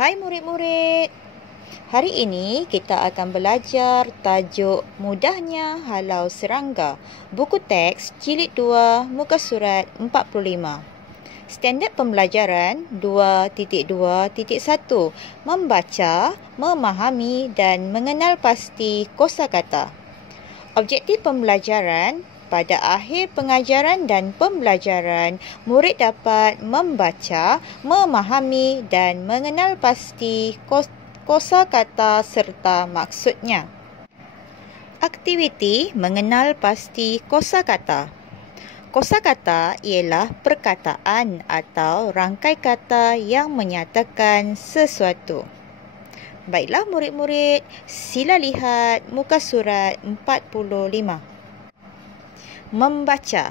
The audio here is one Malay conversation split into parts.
Hai murid-murid, hari ini kita akan belajar tajuk Mudahnya Halau Serangga, buku teks jilid 2, muka surat 45. Standard pembelajaran 2.2.1, membaca, memahami dan mengenal pasti kosakata. Objektif pembelajaran: pada akhir pengajaran dan pembelajaran, murid dapat membaca, memahami dan mengenal pasti kosakata serta maksudnya. Aktiviti mengenal pasti kosakata. Kosakata ialah perkataan atau rangkai kata yang menyatakan sesuatu. Baiklah murid-murid, sila lihat muka surat 45. Membaca.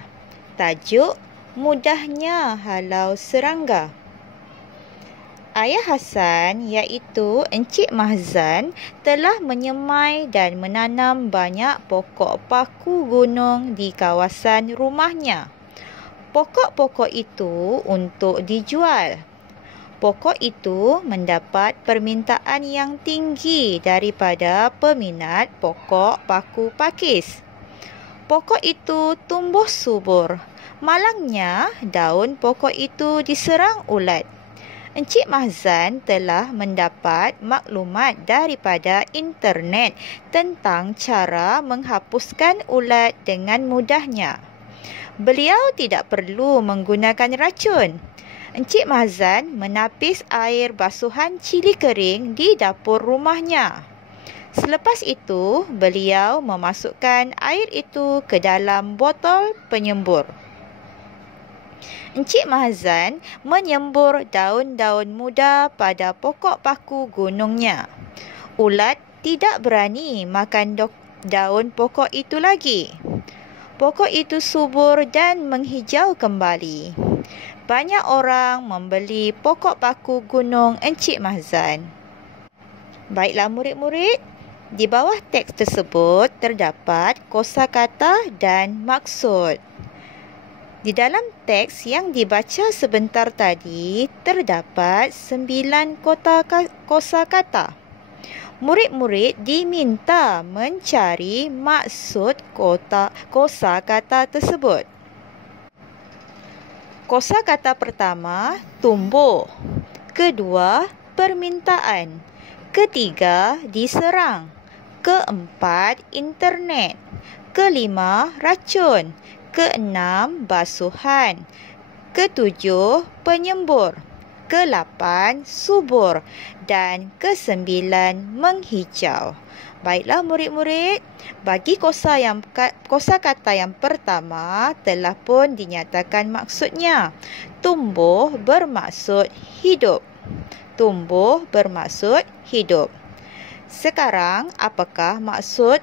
Tajuk: Mudahnya Halau Serangga. Ayah Hasan iaitu Encik Mahzan telah menyemai dan menanam banyak pokok paku gunung di kawasan rumahnya. Pokok-pokok itu untuk dijual. Pokok itu mendapat permintaan yang tinggi daripada peminat pokok paku pakis. Pokok itu tumbuh subur. Malangnya, daun pokok itu diserang ulat. Encik Mahzan telah mendapat maklumat daripada internet tentang cara menghapuskan ulat dengan mudahnya. Beliau tidak perlu menggunakan racun. Encik Mahzan menapis air basuhan cili kering di dapur rumahnya. Selepas itu, beliau memasukkan air itu ke dalam botol penyembur. Encik Mahzan menyembur daun-daun muda pada pokok paku gunungnya. Ulat tidak berani makan daun pokok itu lagi. Pokok itu subur dan menghijau kembali. Banyak orang membeli pokok paku gunung Encik Mahzan. Baiklah murid-murid, di bawah teks tersebut terdapat kosakata dan maksud. Di dalam teks yang dibaca sebentar tadi, terdapat 9 kosakata. Murid-murid diminta mencari maksud kosakata tersebut. Kosakata pertama, tumbuh. Kedua, permintaan. Ketiga, diserang. Keempat, internet. Kelima, racun. Keenam, basuhan. Ketujuh, penyembur. Kelapan, subur. Dan kesembilan, menghijau. Baiklah murid-murid, bagi kosakata yang pertama telah pun dinyatakan maksudnya. Tumbuh bermaksud hidup. Tumbuh bermaksud hidup. Sekarang, apakah maksud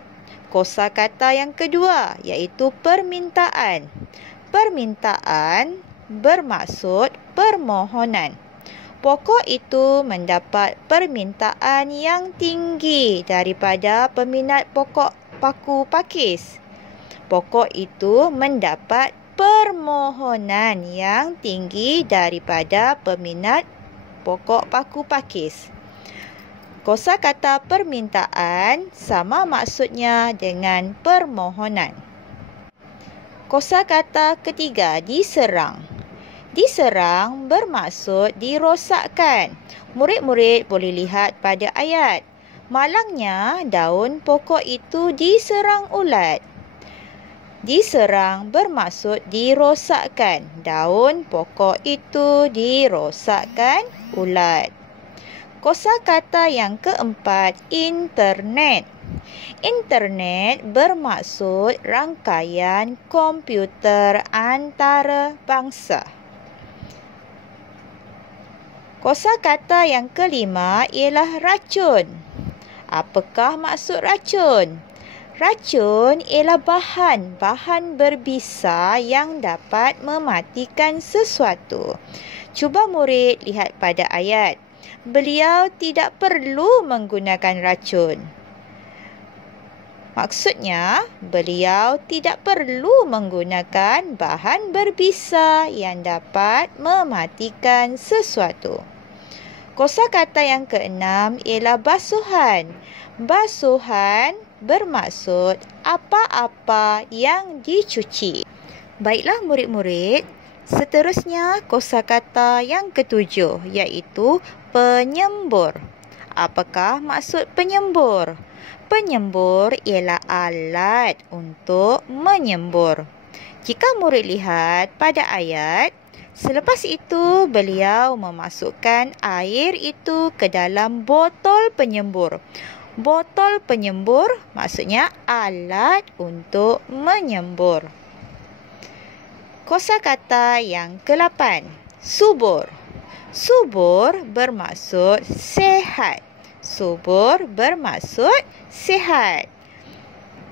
kosakata yang kedua, iaitu permintaan? Permintaan bermaksud permohonan. Pokok itu mendapat permintaan yang tinggi daripada peminat pokok paku pakis. Pokok itu mendapat permohonan yang tinggi daripada peminat pokok paku pakis. Kosakata permintaan sama maksudnya dengan permohonan. Kosakata ketiga, diserang. Diserang bermaksud dirosakkan. Murid-murid boleh lihat pada ayat. Malangnya, daun pokok itu diserang ulat. Diserang bermaksud dirosakkan. Daun pokok itu dirosakkan ulat. Kosakata yang keempat, internet. Internet bermaksud rangkaian komputer antarabangsa. Kosakata yang kelima ialah racun. Apakah maksud racun? Racun ialah bahan berbisa yang dapat mematikan sesuatu. Cuba murid lihat pada ayat. Beliau tidak perlu menggunakan racun. Maksudnya, beliau tidak perlu menggunakan bahan berbisa yang dapat mematikan sesuatu. Kosakata yang keenam ialah basuhan. Basuhan bermaksud apa-apa yang dicuci. Baiklah murid-murid, seterusnya kosakata yang ketujuh iaitu penyembur. Apakah maksud penyembur? Penyembur ialah alat untuk menyembur. Jika murid lihat pada ayat, selepas itu beliau memasukkan air itu ke dalam botol penyembur. Botol penyembur maksudnya alat untuk menyembur. Kosakata yang ke-8, subur. Subur bermaksud sehat. Subur bermaksud sehat.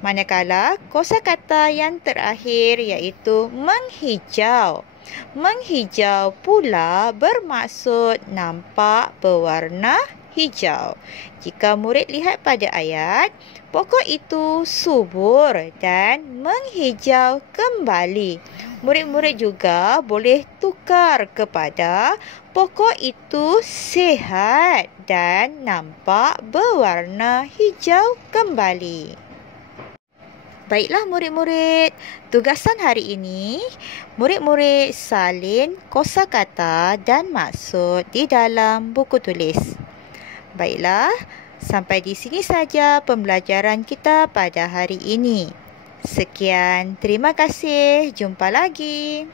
Manakala kosakata yang terakhir iaitu menghijau. Menghijau pula bermaksud nampak berwarna hijau. Jika murid lihat pada ayat, pokok itu subur dan menghijau kembali. Murid-murid juga boleh tukar kepada pokok itu sihat dan nampak berwarna hijau kembali. Baiklah murid-murid, tugasan hari ini, murid-murid salin kosakata dan maksud di dalam buku tulis. Baiklah, sampai di sini saja pembelajaran kita pada hari ini. Sekian, terima kasih. Jumpa lagi.